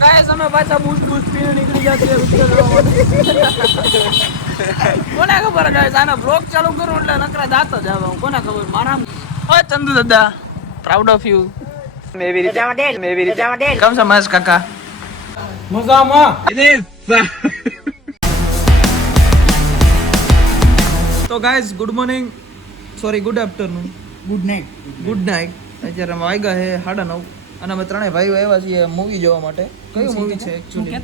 Guys અમે પાછા boost પીને નીકળી ગયા છીએ ઉત્તર જવા માટે. કોને ખબર ગાઈસ આના બ્લોગ ચાલુ કરું એટલે નકરા દાંત જ આવે. કોને ખબર મારા ઓય ચંદુ દાદા પ્રાઉડ ઓફ યુ. મેવી રીતે કમ છે મહેશ કાકા? મજામાં. તો guys good morning sorry good afternoon good night. અત્યારે અમે વાગ્યા છે 9:30 અને અમે ત્રણેય ભાઈઓ આવ્યા છીએ મૂવી જોવા માટે. કયું મૂવી છે એકચ્યુઅલી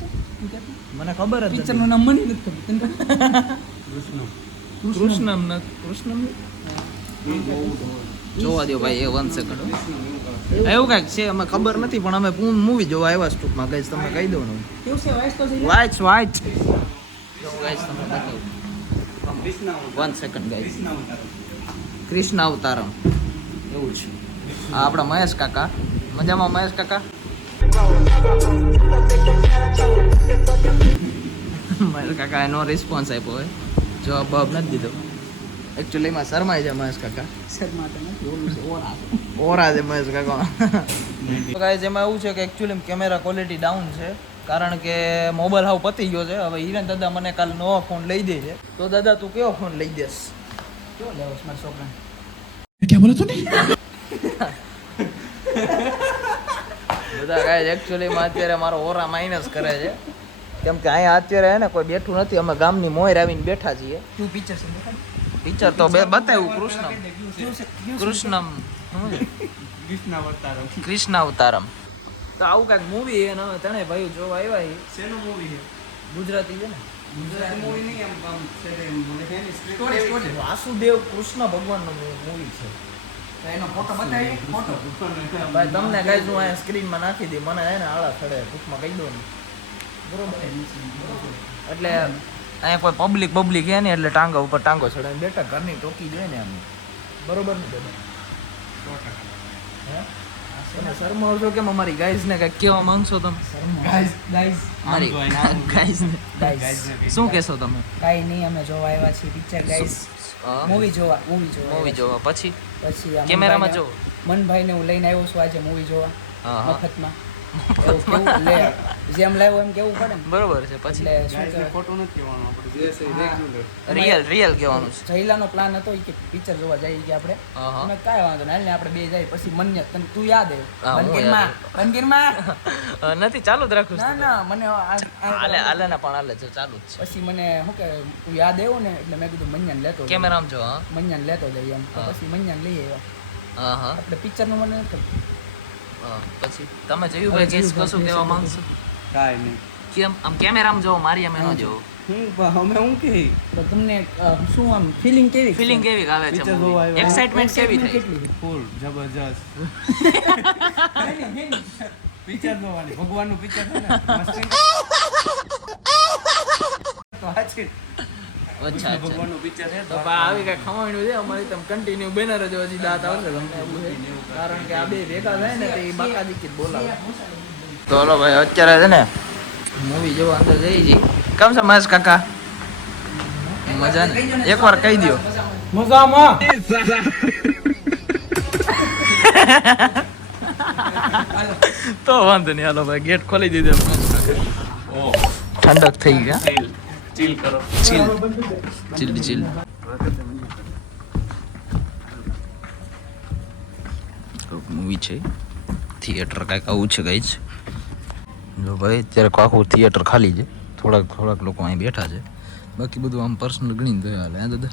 મને ખબર જ નથી. પિક્ચરનું નામ મને નથી ખબર. કૃષ્ણમ જોવા દો ભાઈ, એ 1 સેકન્ડ એવું કાંઈક છે, અમે ખબર નથી પણ અમે મૂવી જોવા આવ્યા ટૂંકમાં. ગાઈસ તમે કહી દો ને વાઇટ જો ગાઈસ તમને બતાવું 1 સેકન્ડ ગાઈસ. કૃષ્ણ અવતારમ એવું છે. આ આપણા મહેશ કાકા મજામાં. મહેશ કાકા મહેશ કાકા નો રિસ્પોન્સ આપ્યો હોય, જવાબ બાબ નથી દીધો. એકચ્યુઅલી માં શરમાઈ છે મહેશ કાકા. ઓરા છે મહેશ કાકા. ગાઈસ એમાં એવું છે કે એકચ્યુઅલી કેમેરા ક્વોલિટી ડાઉન છે કારણ કે મોબાઈલ હાવ પતી ગયો છે. હવે હિરેન દાદા મને કાલ નવો ફોન લઈ દે છે. તો દાદા તું કેવો ફોન લઈ દેસ? કેવો લેવો છે મારા છોકરાને? ક્યાં બોલો તું? બધા ગાઈસ એકચ્યુઅલી માં અત્યારે મારો ઓરા માઇનસ કરે છે કેમ કે અહીંયા અત્યારે હે ને કોઈ બેઠું નથી. અમે ગામની મોર આવીને બેઠા છીએ. તું પિક્ચર છે પિક્ચર તો બતાવ્યું કૃષ્ણ અવતારમ. તો આવું કાંઈક મૂવી છે ને તને ભાઈ જોવા આવ્યા છે. શેનું મૂવી છે? ગુજરાતી છે ને? ગુજરાતી મૂવી નહીં એમ વાસુદેવ કૃષ્ણ ભગવાનનો મૂવી છે. એનો ફોટો બતાવી ફોટો ભાઈ તમને ગાઈસ હું અહીંયા સ્ક્રીનમાં નાખી દઈ. મને હે ને આળા ખડે ટૂંકમાં કહી દો ને બરોબર. એટલે અહીંયા કોઈ પબ્લિક હે ને એટલે ટાંગા ઉપર ટાંગો ચડાવીને બેઠા ઘરની ટોકી જોઈએ ને આમ બરોબર ને દાદા? 100% હે શર્મા આવશો કેમ? અમારી ગાઈસ ને કઈ કેવા માંગશો તમે? શું કહેશો તમે? કાઈ નહીં, અમે જોવા આવ્યા છીએ પિક્ચર ગાઈસ. મૂવી જોવા પછી કેમેરામાં જો મનભાઈ ને હું લઈને આવ્યો છું આજે મૂવી જોવા મફતમાં. એવું કેવું લે જેમ લાવ્યો એમ કેવું પડે ને બરોબર છે. પછી ખોટું નથી કહેવાનું, આપણે જે છે રિયલ કહેવાનું છે. જઈલાનો પ્લાન હતો કે પિક્ચર જોવા જઈએ કે આપણે અમે કાંઈ વાંધો ને આપણે બે જાય પછી મન્ય તને તું યાદ રણગીરમાં નથી ચાલુ જ રાખું. ના મને હાલે ના પણ હાલે છે ચાલુ જ છે. પછી મને શું કે તું યાદ આવ્યો ને એટલે મેં કીધું મન્યાને લેતો કેમેરામાં જો મન્યાને લેતો જઈએ એમ. પછી મન્યાને લઈ આવ્યા. આપણે પિક્ચરનું મને નથી ખબર. પછી તમે જોયું ભાઈ ગેસ કશું કેવા માંગશો? કાંઈ નહીં. કેમ આમ કેમેરામાં જોવો મારી અમે ન જોવો? અમે હું કે તો તમને શું આમ ફિલિંગ કેવી આવે છે? એક્સાઇટમેન્ટ કેવી થાય? ફૂલ જબરજસ્ત પિક્ચર જોવાની. ભગવાનનું પિક્ચર છે ને મસ્તી તો આછી અચ્છા ભગવાનનું પિક્ચર છે તો આવી કઈ ખવાણું છે અમારી તમે કન્ટિન્યુ બેનર જ હજી દાંત આવશે તમને એવું છે કારણ કે આ બે ભેગા થાય ને તો એ બાકા દીકી બોલાવે. તો હલો ભાઈ અત્યારે છે ને મૂવી જોવા અંદર જઈ જઈ. કેમ છે મહેશ કાકા? મજા ને એકવાર કહી દો મજામાં. તો વાંધો નહીં હાલો ભાઈ ગેટ ખોલી દીધો. ઠંડક થઈ ગયા. ચીલ કરો ચીલ. મૂવી છે થિયેટર કાંઈક આવું છે ગાઈઝ. જો ભાઈ અત્યારે આખું થિયેટર ખાલી છે. થોડાક લોકો અહીં બેઠા છે. બાકી બધું આમ પર્સનલ ગણીને થયા હાલે. દાદા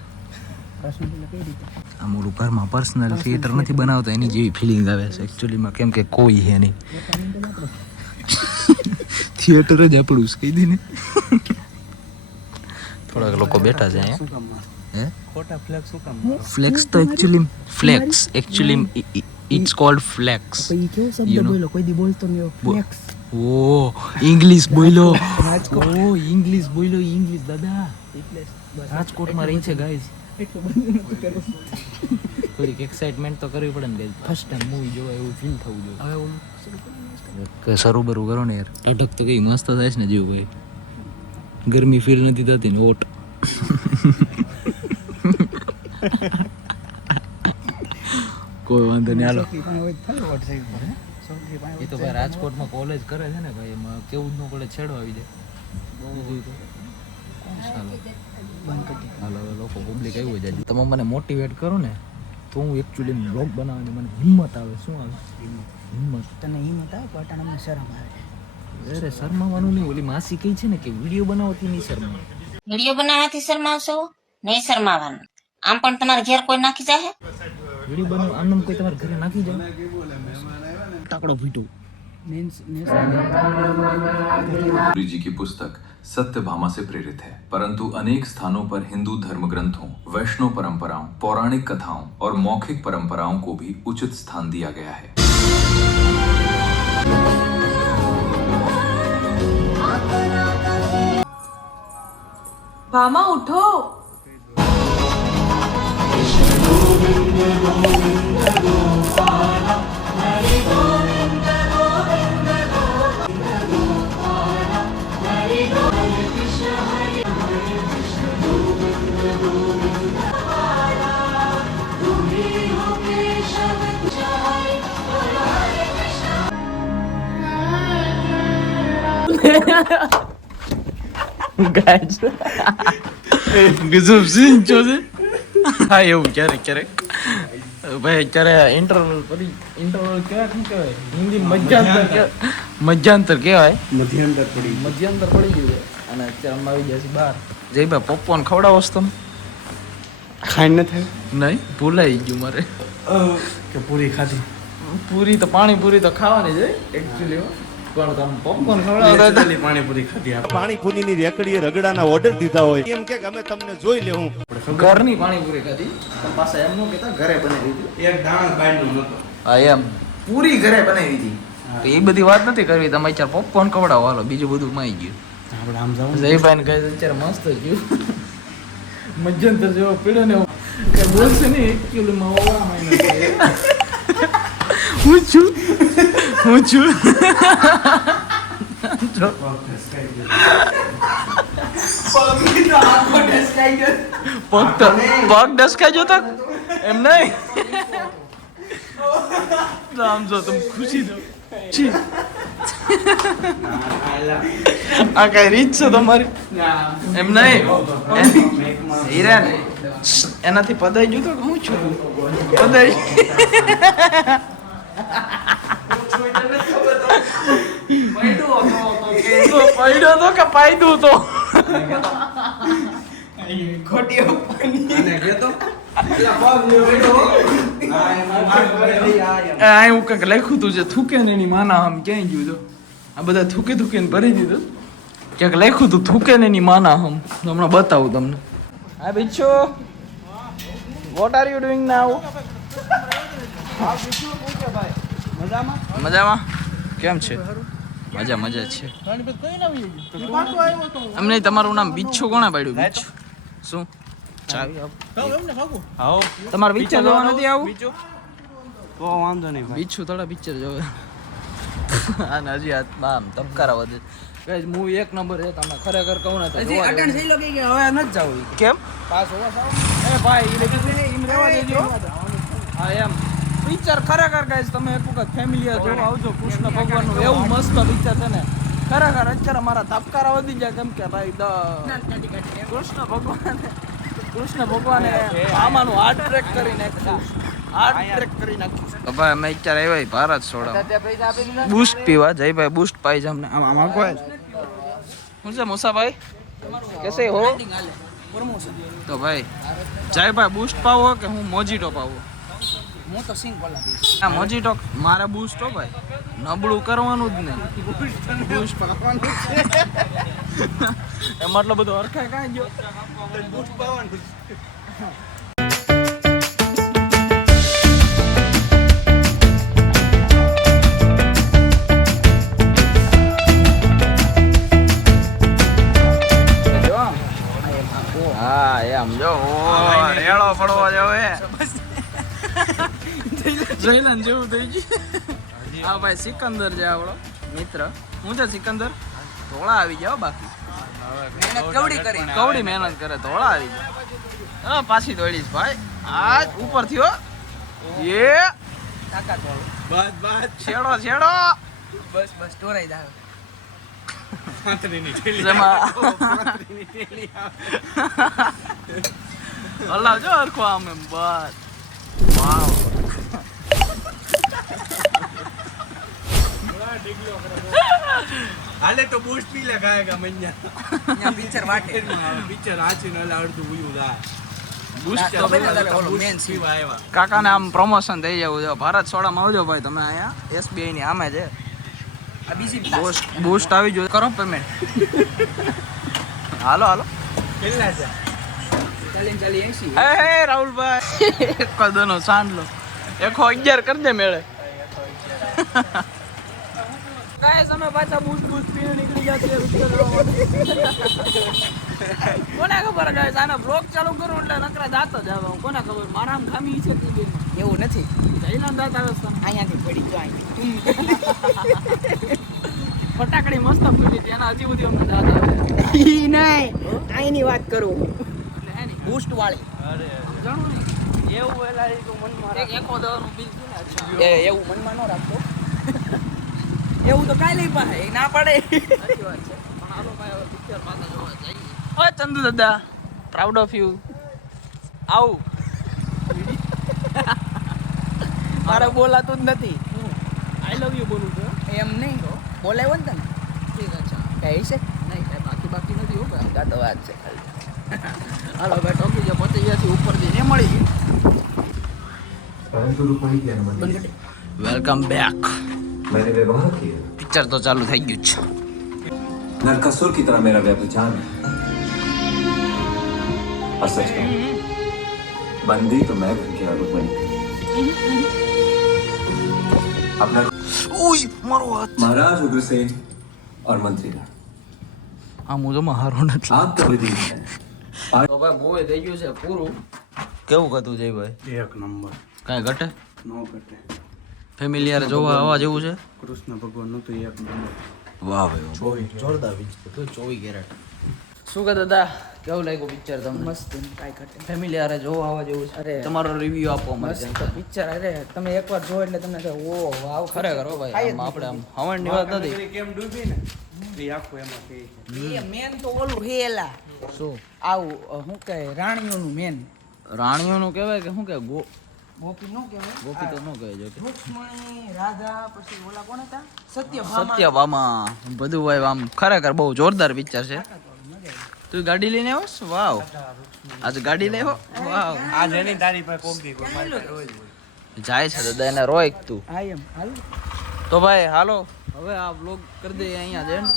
આમ ઓલું ઘરમાં પર્સનલ થિયેટર નથી બનાવતા એની જેવી ફિલિંગ આવે છે એકચ્યુઅલીમાં. કેમ કે કોઈ હે નહીં થિયેટર જ આપણું કહી દે ને. થોડાક લોકો બેઠા છે અહીંયા. હે ખોટા ફ્લેક્સ શું કામ? ફ્લેક્સ તો એકચ્યુઅલી ઇટ્સ કોલ્ડ ફ્લેક્સ. કોઈ દી બોલતો નહીં ફ્લેક્સ. ઓ ઇંગ્લિશ બોલ્યો. ઇંગ્લિશ દાદા એટલે રાજકોટમાં રહી છે ગાઈઝ. થોડીક એક્સાઇટમેન્ટ તો કરવી પડે ને ગાઈઝ. ફર્સ્ટ ટાઈમ મૂવી જોવા એવું ફીલ થવું જોઈએ. હવે ઓલું શરૂ બરું કરો ને યાર. અટક તો કઈ મસ્ત થાય છે ને જેવું ભાઈ. ગરમી ફીલ નથી થતી ને ઓટ. કોઈ વાંધો નહીં હાલો. સૌથી એ તો ભાઈ રાજકોટમાં કોલેજ કરે છે ને ભાઈ, એમાં કેવું જ ન પડે, છેડો આવી જાય. હાલો હવે લોકો પબ્લિક આવ્યું જાય. તમે મને મોટિવેટ કરો ને તો હું એકચ્યુઅલી બ્લોગ બનાવવાની મને હિંમત આવે. શું આવે? હિંમત. તને હિંમત આવે પણ અમને શરમ આવે. અરે શરમાવાનું નહીં, ઓલી માસી કહી છે ને કે વિડીયો બનાવવાથી નહીં શરમાવ. વિડીયો બનાવવાથી શરમાવશો? નહીં શરમાવાનું. આમ પણ તમારા ઘેર કોઈ નાખી જાય? વિડીયો બનાવ આમ કોઈ તમારા ઘરે નાખી જાય ટાકડો ફીટું. गौरी जी की पुस्तक सत्यभामा से प्रेरित है, परंतु अनेक स्थानों पर हिंदू धर्म ग्रंथों, वैष्णव परंपराओं, पौराणिक कथाओं और मौखिक परंपराओं को भी उचित स्थान दिया गया है. भामा उठो. ગાઈસ ગજબ સીન છે. હા એવું ક્યારેક ક્યારેક ભાઈ અત્યારે ઇન્ટરવલ કહેવાય, શું કહેવાય હિન્દી મધ્યાંતર કહેવાય. મધ્યાંતર પડી ગયું છે અને અત્યારે અમે આવી ગયા છીએ બહાર. જયભાઈ પોપકોર્ન ખવડાવો છો તમે? ખાઈ ન થાય નહીં, ભૂલાઈ ગયું મારે કે પૂરી ખાધી. પૂરી તો પાણીપુરી તો ખાવાની જ એકચ્યુઅલી, પણ તમે પોપકોર્ન ખવડાવો Naturally પાણીપુરી ખાધી આપણે. પાણીપુરીની રેકડીએ રગડાના ઓર્ડર દીધા હોય એમ કે અમે તમને જોઈ લેવું. ઘરની પાણીપુરી ખાધી પણ પાછા એમ ન કહેતા ઘરે બનાવી હતી. એક દાણા બહારનો નહોતો. હા એમ પૂરી ઘરે બનાવી હતી. તો એ બધી વાત નથી કરવી, તમે અત્યારે પોપકોર્ન ખવડાવો હાલો, બીજું બધું માઈ ગયું. આપણે આમ જાવ જયભાઈ કહે અત્યારે મસ્ત ગયું મધ્યંતર જેવો પીડો ને કઈ બોલશે નહીં એકચ્યુઅલી માં ઓળામાં હું છું પગ ડસકાઈ ગયો તો એમ નહીં. આમ જો તમે ખુશી દો આ કઈ રીત છે તમારી? એમ નહીં હીરા ને એનાથી પદાઈ ગયું તો હું છું પદાઈ પડ્યો તો કે પાયદું તો ખોટી હું કંઈક લખ્યું તું જે થૂકે ને એની માના હમ ક્યાંય ગયું તો આ બધા થૂકે ને ભરી દીધું. ક્યાંક લખ્યું તું થૂકે ને એની માના હમ, હમણાં બતાવું તમને. હા બિચ્છુ, વોટ આર યુ ડુઈંગ નાઉ? મજામાં? કેમ છે? મજા છે. અમને તમારું નામ બિચ્છુ કોણે પાડ્યું? બિચ્છુ શું? ચાવી આવો. તમારે પિક્ચર જોવા નથી આવું? તો વાંધો નહીં ભાઈ. બિચ્છુ થોડા પિક્ચર જોવે. અને હજી આમ તબકારા વધે. ગાઈસ મૂવી એક નંબર છે, તમે ખરેખર કહું ને તો હજી અટણ થઈ લો કે હવે ન જ જાવ. કેમ? પાસ હોવા સાવ. એ ભાઈ ઈ લગી ને ઈમ રહેવા દેજો. હા એમ પિક્ચર ખરેખર ગાઈસ તમે એક વખત ફેમિલી જોવા આવજો. કૃષ્ણ ભગવાનનું એવું મસ્ત પિક્ચર છે ને ખરેખર. અત્યારે મારા ધબકારા વધી ગયા કેમ કે ભાઈ કૃષ્ણ ભગવાને આમાનું હાર્ટ ટ્રેક કરી નાખ્યું. ભાઈ અમે અત્યારે આવ્યા ભારત સોડા બૂસ્ટ પીવા. જયભાઈ બૂસ્ટ પાઈ છે અમને. આમાં કોઈ શું છે મુસાભાઈ કેસે હો? તો ભાઈ જયભાઈ બૂસ્ટ પાવો કે હું મોજીટો પાવો? હું તો સિંગ કોલા પીશ. આ મોજીટો મારે બૂસ્ટ હો ભાઈ, નબળું કરવાનું જ નહીં. બૂસ્ટ પાવાનું છે એમ એટલો બધો હરખાય કાંઈ ગયો. બૂસ્ટ પાવાનું. હા એમ જો રેડો પડવો જાવે જયલાન જેવું થઈ ગયું. હા ભાઈ સિકંદર છે આપણો મિત્ર. હું છે સિકંદર? ધોળા આવી જાવ બાકી કવડી મહેનત કરે ધોળા આવી જાય. હા પાછી દોડીશ ભાઈ. આ ઉપર થયો એ તાકાત વાળો. બસ છેડો છેડો બસ બસ ટોરાઈ જાવ. પાંત્રીની ઠેલી જેમાં પાંત્રીની ઠેલી આવે. હલાવજો હરખો આમ એમ બસ વાવ હાલે તો બૂસ્ટ પી લગાયેગા મૈયા અહીંયા પિક્ચર વાટે. પિક્ચર આછી ન અડધું ઉયું દા બૂસ્ટ તો ખબર નથી ઓલો મેન સીવ. આવ્યા કાકાને આમ પ્રમોશન થઈ જવું છે ભારત સોડામાં આવજો ભાઈ તમે અહીંયા SBI ની આમે છે આ બીજી બૂસ્ટ આવી જોઈએ કરો પેમેન્ટ હાલો હાલો કેટલા છે ચાલી 80. હે રાહુલભાઈ એક દોનો સાંડલો 111 કરી દે મેળે ગાઈસ અમે પાછા બૂસ્ટ પીને નીકળી ગયા છે કોને ખબર ગાઈસ આનો બ્લોગ ચાલુ કરું એટલે નકરા દાંત જ આવે કોને ખબર મારા આમ ખામી છે તી બેન એવું નથી. જઈલા દાંત આવે છે અહીંયાથી પડી જો અહીંથી. ફટાકડી મસ્ત ફૂટી હતી એના હજી સુધી અમને દાંત આવે ઈ નહીં અહીંની વાત કરું. એટલે હે ની બૂસ્ટ વાળી. જાણો ને એવું એલા એ તો મનમાં એક 110 બિલ છે ને અચ્છા એવું મનમાં ન રાખતો. એવું તો કાંઈ નહીં પાસે એ ના પડે. સાચી વાત છે પણ હાલો ભાઈ હવે પિક્ચર પાછા જોવા જઈએ ઓય ચંદુ દાદા પ્રાઉડ ઓફ યુ આવ મારે બોલાતું જ નથી. આઈ લવ યુ બોલું છું એમ નહીં બોલાવ્યો ને તને ઠીક છે કહી છે નહીં કાંઈ બાકી નથી હો ભાઈ કાં તો વાત છે ખાલી. હાલો ભાઈ ટોકી જે પતી ગયા છે ઉપર જઈને મળી વેલકમ બેક मैंने व्यवहार किया પિક્ચર તો ચાલુ થઈ ગયું છે नरकासुर की तरह मेरा व्यभिचार है और सच कहूं बंदी तो मैं बन के आरोप बनी अपना ઉય મારો હાથ महाराज उग्रसेन और मंत्रीगण આમ હું જમા હારો નથી आप तो विधि है તો ભાઈ મૂવી થઈ ગયું છે પૂરું કેવું હતું જય ભાઈ એક નંબર કાંઈ ઘટે નો ઘટે ફેમિલી યાર જોવા આવવા જેવું છે કૃષ્ણ ભગવાન નું તો એક નંબર વાહ ભાઈ જોરદાર પિક્ચર તો 24 કેરેટ શું કહે દાદા કેવું લાગ્યું પિક્ચર તમને મસ્ત કાંઈ ઘટે. ફેમિલી યાર જોવા આવવા જેવું છે અરે. તમારો રિવ્યુ આપો અમારે મસ્ત પિક્ચર. અરે તમે એકવાર જો એટલે તમને થાય ઓ વાવ ખરેખર હો ભાઈ આમ આપણે આમ હવણની વાત નથી કેમ ડૂબી ને એ આખું એમાં થઈ છે એ મેન તો ઓલું હેલા શું આવું શું કહે રાણીઓનું મેન. રાણીઓનું કહેવાય કે શું કે ગોપી નું કહેવાય. ગોપી તો ન કહે જો કે રૂક્ષ્મણી રાધા પછી ઓલા કોણ હતા સત્યભામા. સત્યભામા બધું ભાઈ આમ ખરેખર બહુ જોરદાર પિક્ચર છે તું ગાડી લઈને આવસ વાવ આજ ગાડી લઈ હો વાવ આ જેની તારી પાસે કોક દી કોઈ મારી પાસે હોય જ. જાય છે દાદા એને રોય તું આ એમ હાલ. તો ભાઈ હાલો હવે આ બ્લોગ કરી દઈએ અહીંયા જ end.